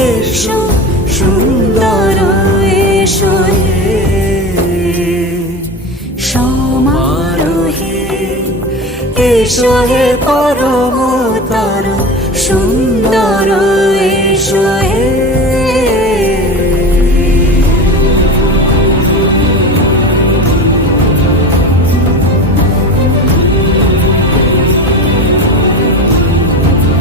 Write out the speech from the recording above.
এসো সুন্দর এসো সমারোহে এসো হে পরমতা